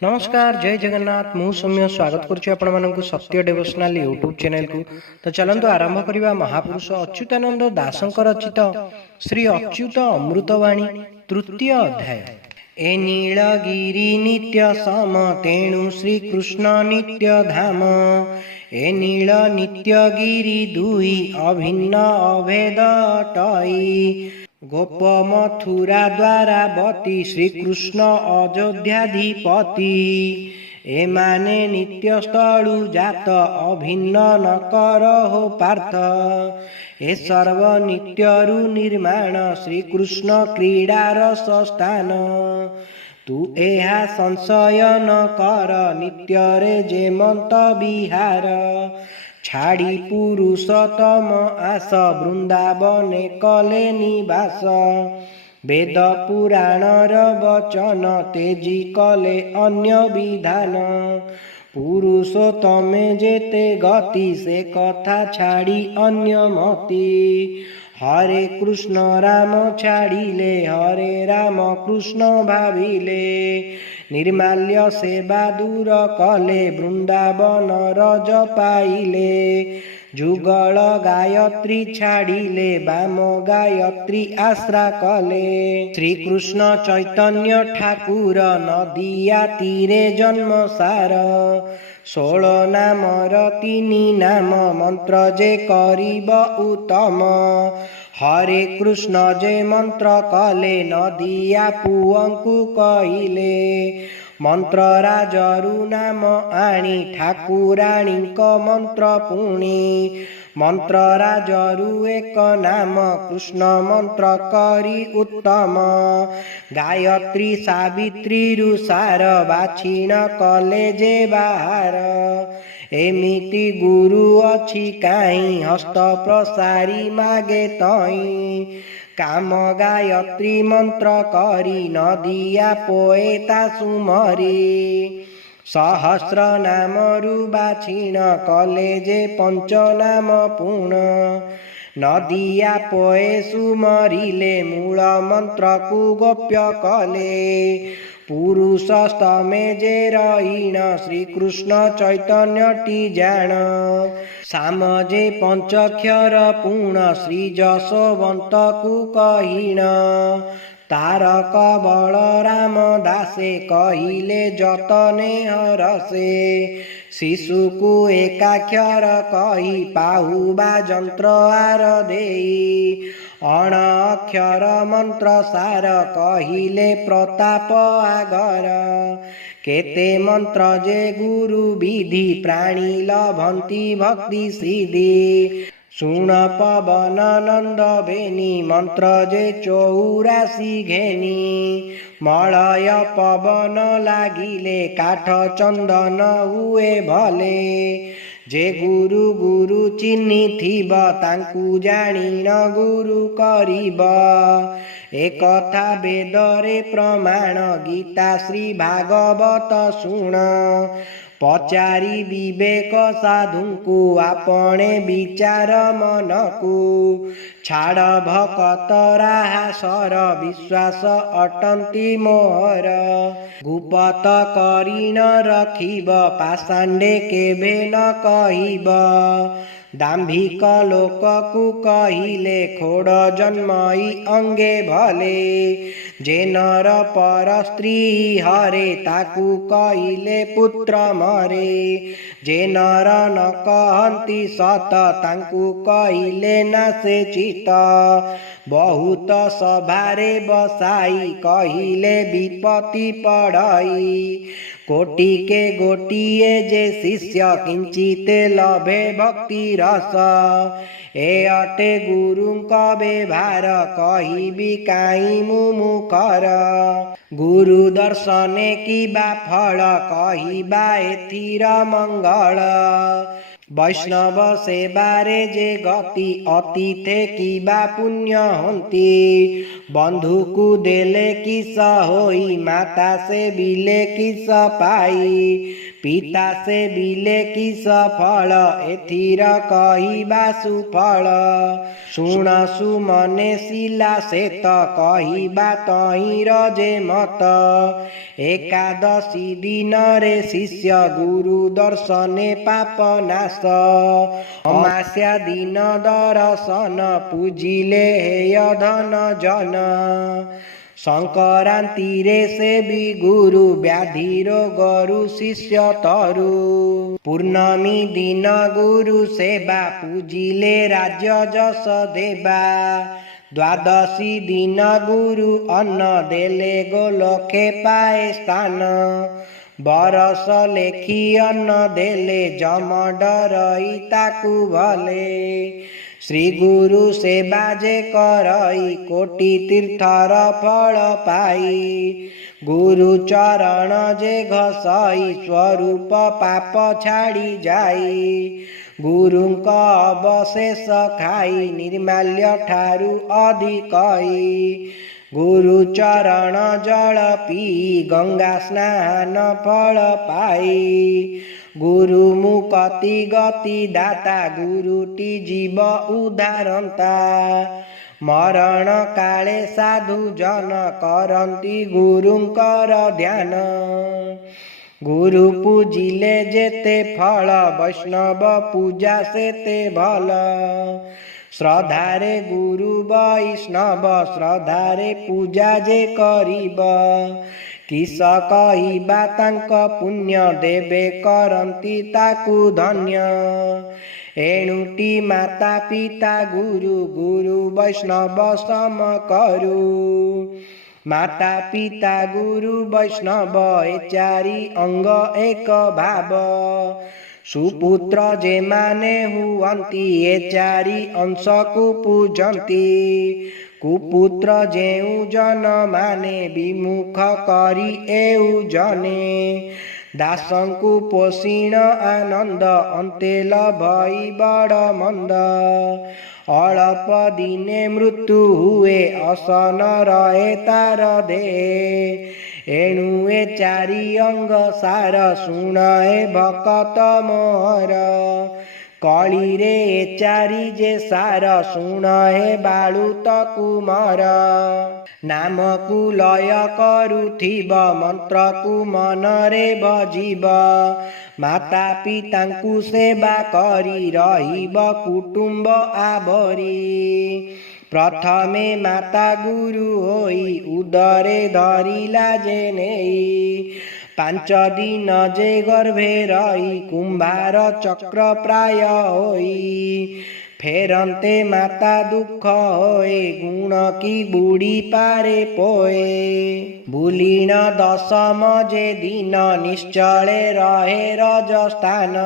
नमस्कार जय जगन्नाथ मु सौम्य स्वागत करुच्ची आपको सत्य डिवोशनल यूट्यूब चैनल को। तो चलतु आरंभ करवा महापुरुष अच्युतानंद दासंक रचित श्री अच्युत अमृतवाणी तृतीय अध्याय। ए नीलगिरी नित्य सम तेणु श्री कृष्ण नित्य धाम। ए नील नित्य गिरी दुई अभिन्न अभेद अटई। गोप मथुरा द्वारावती श्रीकृष्ण अयोध्याधिपति। एमाने नित्य स्थलु जात अभिन्न न करहो पार्थ। ए सर्व नित्यरु निर्माण श्रीकृष्ण क्रीडारस स्थान। तू एहा संशय न कर नित्यरे जेमंत विहार। छाड़ी पुरुषोत्तम आस वृंदावने कले निवास। वेद पुराणर वचन तेजी कले अन्य विधान। पुरुषोत्तमे जेते गति से कथा छाड़ी अन्य मति। हरे कृष्ण राम छाड़िले हरे राम कृष्ण भाविले। निर्माल्य सेवा दूर कले वृंदावन रज पाइले। जुगल गायत्री छाड़िले बाम गायत्री आश्रा कले। श्रीकृष्ण चैतन्य ठाकुर नदिया तीरे जन्म सार। 16 नामर 3 नाम मंत्र जे करिब उत्तम। हरे कृष्ण जे मंत्र कले नदिया पुअंकु कहिले। मंत्र राजरु नाम आणी ठाकुराणी मंत्र पुणी। मंत्र राजरु एक नाम कृष्ण मंत्र करी उत्तम। गायत्री सावित्री रु सार बाछिण कले जे बाहार। एमिति गुरु अछि काई हस्त प्रसारी मागे तई। काम गायत्री मंत्र करी नदिया पोएता सुमरी। सहस्र नाम रु बाछिण कले जे पंच नाम पुण। नदिया पोए सुमरिले मूल मंत्र कु गोप्य कले। पुरुषस्तमे जे रहीण श्रीकृष्ण चैतन्य टी जाण। साम जे पंचक्षर पूर्ण श्री जसोवंत कु कहीण। तारक बलराम दासे कहिले जतने हरसे। शिशु को एकाक्षर कही पाहुबा जंत्र आर देई। अण अक्षर मंत्र सार कहिले प्रताप आगर। केते मंत्र जे गुरु विधि प्राणी लभंती भक्ति सिद्धि। सुण पवन नंद बेनी मंत्र जे 84 घेनी। मलय पवन लागिले काठ चंदन हुए भले। जे गुरु गुरु चिन्हि थिब तांकु जाणिन गुरु करिब। एक कथा वेदरे प्रमाण गीता श्री भागवत सुण। पचारि विवेक साधुंकु आपणे विचार मनकु। छाड़ भकत राहासर विश्वास अटंती मोहर। गुपत करी न रखिब पाषांडे केभे न कहिब। दाम्भिक लोक कु कहिले खोड़ जन्मई अंगे भले। जे नर पर स्त्री हरे ताकु कहिले पुत्र मरे। जे नर न कहंती सत तांकु कहिले नासे चित। बहुत सभारे बसाई कहिले विपत्ति पढ़ई। कोटि के गोटिए जे शिष्य किंचित लभे भक्ति रस। ए अटे गुरुंका व्यवहार कहिबी काई मुमुखर। गुरु दर्शने की बा फल कहिबा एथिर मंगल। वैष्णव सेवारे जे गति अतिथे किबा पुण्य हंती बंधु को देले किस होई माता से बिले किस पाई पिता से बिले किस फल एथिर कहिबा सुफल शुण सुमने शिला से कहिबा तहिर जे मत एकादशी दिन रे शिष्य गुरु दर्शने पाप नाश अमास्या दिन दर्शन पूजिले हेय धन जन संक्रांति रे सेवी गुरु व्याधि रोगरु शिष्य तरु पूर्णमी दिन गुरु सेवा पूजिले राज्य जस देवा द्वादशी दिन गुरु अन्न देले गोलखे पाए स्थान बरस लेखी अन्न देले जम डरई ताकू भले श्री गुरु सेवा जे करई कोटि तीर्थर फल पाई गुरु चरण जे घसई स्वरूप पाप छाड़ी जाई गुरुंक अवशेष खाई निर्माल्य ठारू अधिकई गुरु चरण जल पी गंगा स्नान फल पाई गुरु मुक्ति गति दाता गुरुटी जीव उदारंता मरण काले साधु जन करंती गुरुंकर ध्यान गुरु पूजिले जेते फल वैष्णव पूजा सेते भल श्रद्धारे गुरु वैष्णव श्रद्धारे पूजा जे करिब किस कहिबा तांक पुण्य देवे करंती ताकू धन्य एणुटी माता पिता गुरु गुरु वैष्णव सम करू माता पिता गुरु वैष्णव ए चारि अंग एक भाव सुपुत्र जे माने हुअंती ए चारि अंश को पूजंती कुपुत्र जेउ जन माने विमुख करी एउ जने दासंकु पोषिण आनंद अंतेल भई बड़ मंद अल्प दिने मृत्यु हुए असन रहे तार दे एणु ए चारि अंग सार शुण ए भकत मोहर कली रे चारि जे सार शुण हे बालुत कुमार नाम कु लय करुथिब मंत्र कु मन रे बजिब माता पिता को सेवा करी रहिब कुटुंब आवरी प्रथमे माता गुरु होई उदरे धरिला जे नेई 5 दिन जे गर्भे रही कुंभार चक्र प्राय होई फेरंते माता दुख होए गुण की बुड़ी पारे पोए बुलीन दशम जे दिन निश्चले रहे रजस्थान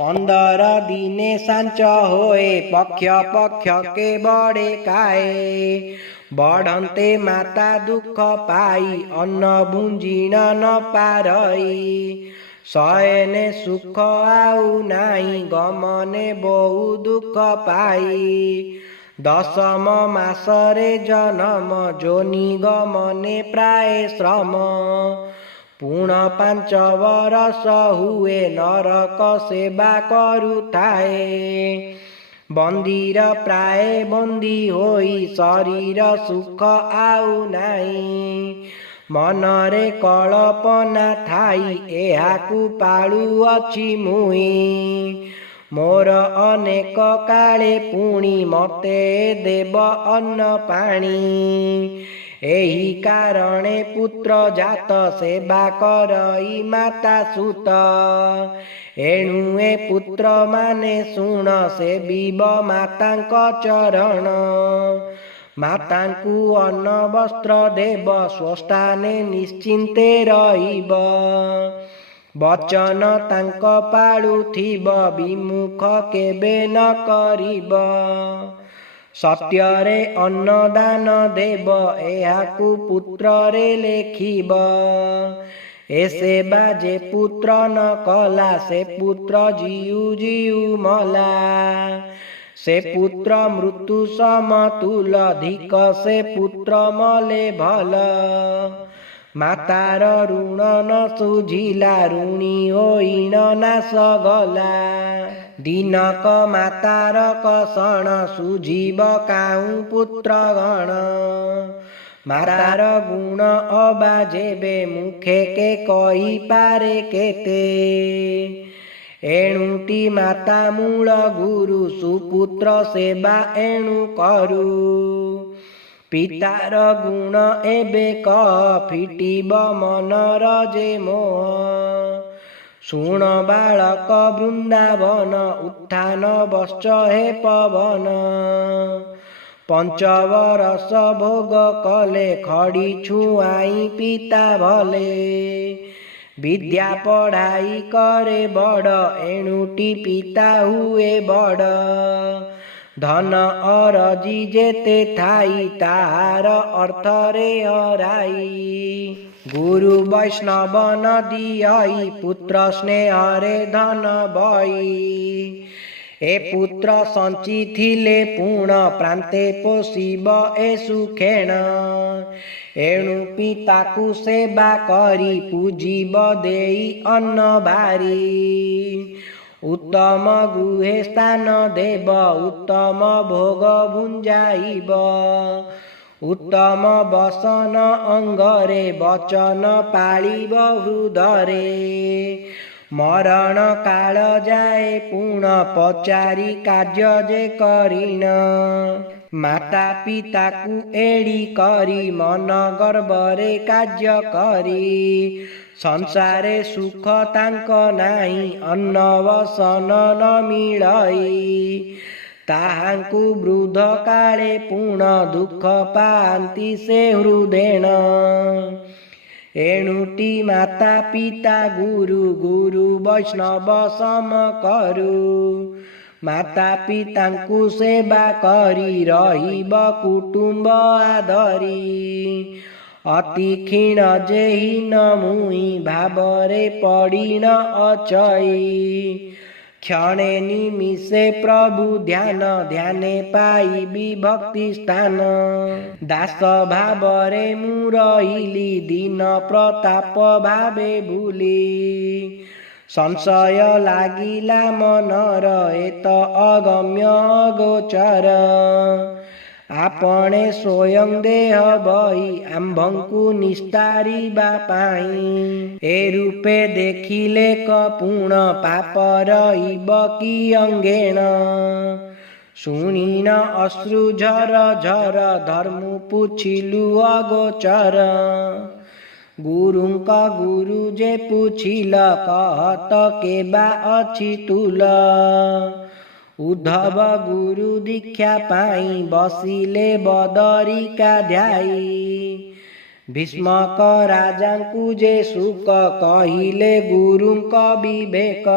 15 दिने सांच होए पक्ष पक्ष के बड़े काए बढ़ंते माता दुख पाई अन्न बुंजिण न पारई शयने सुख आउ नाही गमने बहु दुख पाई दशम मासरे जन्म जोनि गमने प्राय श्रम पुण 5 बरस हुए नरक सेवा करुथाए बंदीर प्राय बंदी होई शरीर सुख आउ नाही मनरे कल्पना थाई एहाकु पाळु अछि मुई मोर अनेक काले पुणी मते देव अन्न पाणी एही कारणे पुत्र जात सेवा करई माता सुत एणु ए पुत्र माने शुण सेविब मातांक चरण मातांकु अन्न वस्त्र देव स्वस्थाने निश्चिंते रहिब वचन तांक पाळुथिब विमुख केबे न करिब सत्यरे अन्नदान देव एहाकु पुत्रे लेखिब ଏସେ ବାଜେ ପୁତ୍ର ନ କଲା ସେ ପୁତ୍ର ଜିଉ ଜିଉ ମଲା। ସେ ପୁତ୍ର ମୃତ୍ୟୁ ସମତୁଲ ଧିକ ସେ ପୁତ୍ର ମଲେ ଭଲ। ମାତାର ଋଣ ନ ସୁଝିଲା ଋଣୀ ହୋଇଣ ନାଶ ଗଲା। ଦିନକ ମାତାର କଷଣ ସୁଝିବ କାହୁଁ ପୁତ୍ର ଗଣ। ମାତାର ଗୁଣ ଅବା ଯେବେ ମୁଖେ କେ କହିପାରେ କେତେ। ଏଣୁଟି ମାତା ମୂଳ ଗୁରୁ ସୁପୁତ୍ର ସେବା ଏଣୁ କରୁ। ପିତାର ଗୁଣ ଏବେ କହ ଫିଟିବ ମନର ଯେ ମୋହ। ଶୁଣ ବାଳକ ବୃନ୍ଦାବନ ଉତ୍ଥାନ ବଶ୍ଚ ହେ ପବନ। ପଞ୍ଚବରଷ ଭୋଗ କଲେ ଖଡ଼ି ଛୁଆଇଁ ପିତା ଭଲେ। ବିଦ୍ୟା ପଢ଼ାଇ କରେ ବଡ଼ ଏଣୁଟି ପିତା ହୁଏ ବଡ଼। ଧନ ଅରଜି ଯେତେ ଥାଇ ତାହାର ଅର୍ଥରେ ହରାଇ। ଗୁରୁ ବୈଷ୍ଣବ ନ ଦିଅଇ ପୁତ୍ର ସ୍ନେହରେ ଧନ ବଇ। ଏ ପୁତ୍ର ସଞ୍ଚିଥିଲେ ପୁଣ ପ୍ରାନ୍ତେ ପୋଷିବ ଏ ସୁଖେଣ। ଏଣୁ ପିତାକୁ ସେବା କରି ପୂଜିବ ଦେଇ ଅନ୍ନ ବାରି। ଉତ୍ତମ ଗୃହେ ସ୍ଥାନ ଦେବ ଉତ୍ତମ ଭୋଗ ଭୁଞ୍ଜାଇବ। ଉତ୍ତମ ବସନ ଅଙ୍ଗରେ ବଚନ ପାଳିବ ହୃଦରେ। ମରଣ କାଳ ଯାଏ ପୁଣ ପଚାରି କାର୍ଯ୍ୟ ଯେ କରିଣ। ମାତା ପିତାକୁ ଏଡ଼ି କରି ମନ ଗର୍ବରେ କାର୍ଯ୍ୟ କରି। ସଂସାରେ ସୁଖ ତାଙ୍କ ନାହିଁ ଅନ୍ନ ବସନ ନ ମିଳଇ। ତାହାଙ୍କୁ ବୃଦ୍ଧ କାଳେ ପୁଣ ଦୁଃଖ ପାଆନ୍ତି ସେ ହୃଦେଣ। ଏଣୁଟି ମାତା ପିତା ଗୁରୁ ଗୁରୁ ବୈଷ୍ଣବ ସମ କରୁ। ମାତା ପିତାଙ୍କୁ ସେବା କରି ରହିବ କୁଟୁମ୍ବ ଆଦରି। ଅତି କ୍ଷୀଣ ଯେ ହୀନ ମୁହିଁ ଭାବରେ ପଡ଼ିଣ ଅଚଇ। କ୍ଷଣେ ନିମିଷେ ପ୍ରଭୁ ଧ୍ୟାନ ଧ୍ୟାନେ ପାଇବି ଭକ୍ତି ସ୍ଥାନ। ଦାସ ଭାବରେ ମୁଁ ରହିଲି ଦୀନ ପ୍ରତାପ ଭାବେ ଭୁଲି। ସଂଶୟ ଲାଗିଲା ମନର ଏତ ଅଗମ୍ୟ ଅଗୋଚର। ଆପଣେ ସ୍ୱୟଂ ଦେହ ବହି ଆମ୍ଭଙ୍କୁ ନିସ୍ତାରିବା ପାଇଁ। ଏ ରୂପେ ଦେଖିଲେ କପୁଣ ପାପ ରହିବ କି ଅଙ୍ଗେଣ। ଶୁଣିନ ଅଶ୍ରୁ ଝର ଝର ଧର୍ମୁ ପୁଛିଲୁ ଅଗୋଚର। ଗୁରୁଙ୍କ ଗୁରୁ ଯେ ପୁଛିଲ କହତ କେବା ଅଛି ତୁଲ। ଉଦ୍ଧବ ଗୁରୁ ଦୀକ୍ଷା ପାଇଁ ବସିଲେ ବଦରିକା ଧ୍ୟାଇ। ଭୀଷ୍ମକ ରାଜାଙ୍କୁ ଯେ ଶୁକ କହିଲେ ଗୁରୁଙ୍କ ବିବେକ।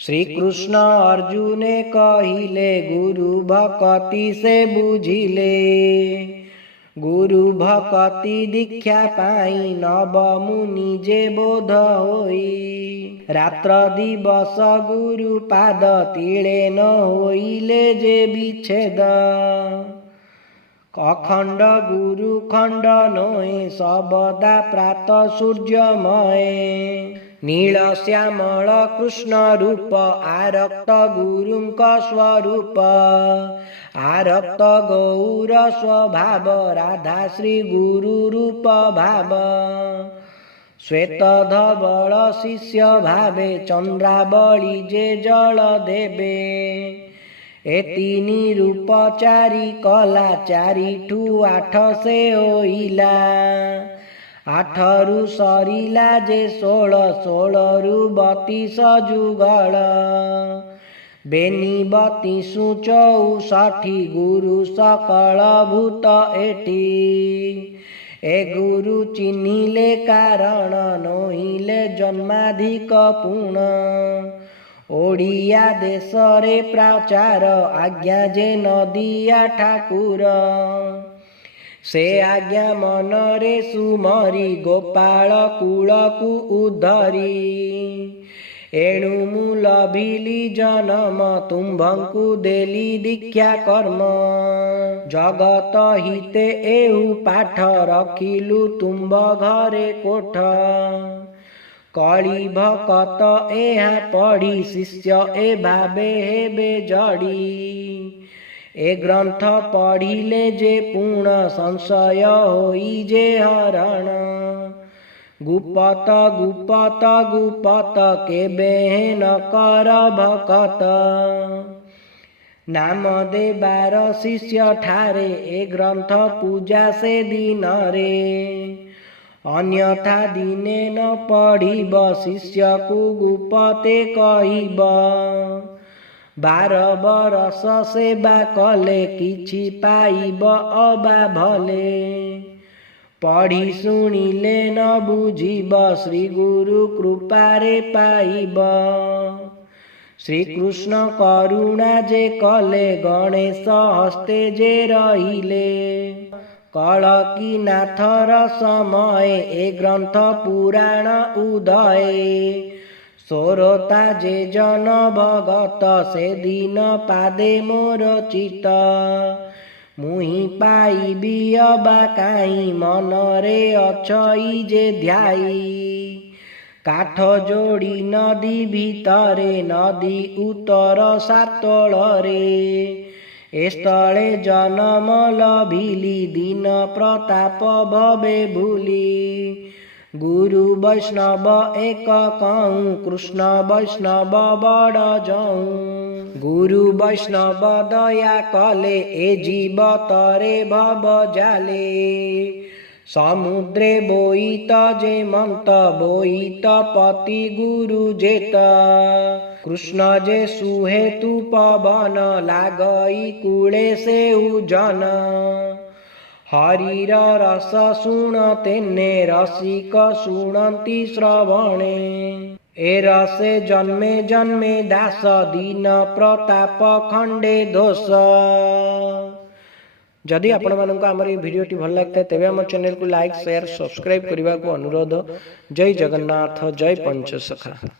ଶ୍ରୀକୃଷ୍ଣ ଅର୍ଜୁନେ କହିଲେ ଗୁରୁ ଭକତି ସେ ବୁଝିଲେ। ଗୁରୁ ଭକତି ଦୀକ୍ଷା ପାଇଁ ନବ ମୁନି ଯେ ବୋଧ ହୋଇ। ରାତ୍ର ଦିବସ ଗୁରୁ ପାଦ ତିଳେ ନ ହୋଇଲେ ଯେ ବିଚ୍ଛେଦ। ଅଖଣ୍ଡ ଗୁରୁ ଖଣ୍ଡ ନୋଏ ସବଦା ପ୍ରାତ ସୂର୍ଯ୍ୟମୟେ। ନୀଳ ଶ୍ୟାମଳ କୃଷ୍ଣ ରୂପ ଆରକ୍ତ ଗୁରୁଙ୍କ ସ୍ୱରୂପ। ଆରକ୍ତ ଗୌର ସ୍ୱଭାବ ରାଧା ଶ୍ରୀ ଗୁରୁ ରୂପ ଭାବ। ଶ୍ଵେତ ଧବଳ ଶିଷ୍ୟ ଭାବେ ଚନ୍ଦ୍ରାବଳୀ ଯେ ଜଳ ଦେବେ। ଏ ତିନି ରୂପ ଚାରି କଲା ଚାରିଠୁ ଆଠ ସେ ହୋଇଲା। ଆଠରୁ ସରିଲା ଯେ 16 16ରୁ 32 ଯୁଗଳ। ବେନି 32 64 ଗୁରୁ ସକଳ ଭୂତ ଏଠି। ଏ ଗୁରୁ ଚିହ୍ନିଲେ କାରଣ ନୋହିଲେ ଜନ୍ମାଧିକ ପୁଣ। ଓଡ଼ିଆ ଦେଶରେ ପ୍ରଚାର ଆଜ୍ଞା ଯେ ନଦିଆ ଠାକୁର। से आज्ञा मनरे सुमरी गोपाल कूलकु उद्धरी एणु मु लभिली जन्म तुम्भंकु देली दीक्षा कर्म जगत हिते एहु पाठ रखिलु तुम्भ घरे कोठ कଳି भकत एहा पढ़ी शिष्य ए भावे हेबे जड़ी ए ग्रंथ पढ़िले जे पूर्ण संशय होई जे हरण गुपत गुपत गुपत केबे न कर भकत नाम देबार शिष्य ठारे ए ग्रंथ पूजा से दिन रे अन्यथा दिने न पढ़िब शिष्य को गुपते कहिब 12 बरस सेवा कले किछि पाइब अबा भले पढ़ी शुणिले न बुझिब श्री गुरु कृपारे पाइब श्री कृष्ण करुणा जे कले गणेश हस्ते जे रहिले कलकी नाथर समय ए ग्रंथ पुराण उदय सोरता जे जन भगत से दिन पादे मोर चित मुहि पाइबी अबा काई मनरे अछई जे ध्याई काठ जोड़ी नदी भितरे नदी उतर सातळे ए स्थळे जन्म लभिली दीन प्रताप भवे भूली गुरु वैष्णव एक कहूँ कृष्ण वैष्णव बड़ जाऊँ गुरु वैष्णव दया कले ए जीव तरे भव जाले समुद्रे बोईत जे मंत बोईत पति गुरु जेत कृष्ण जे सुहेतु पवन लागई कूले से उजन हरिर रस शुणतेने रसिक शुणन्ति श्रवणे ए रसे जन्मे जन्मे दास दीन प्रताप खंडे दोष जदि आपण मानक आमर ये भिडियोटी भल लगता है तेरे आम चैनल को लाइक शेयर सब्सक्राइब करने को अनुरोध। जय जगन्नाथ जय पंचसखा।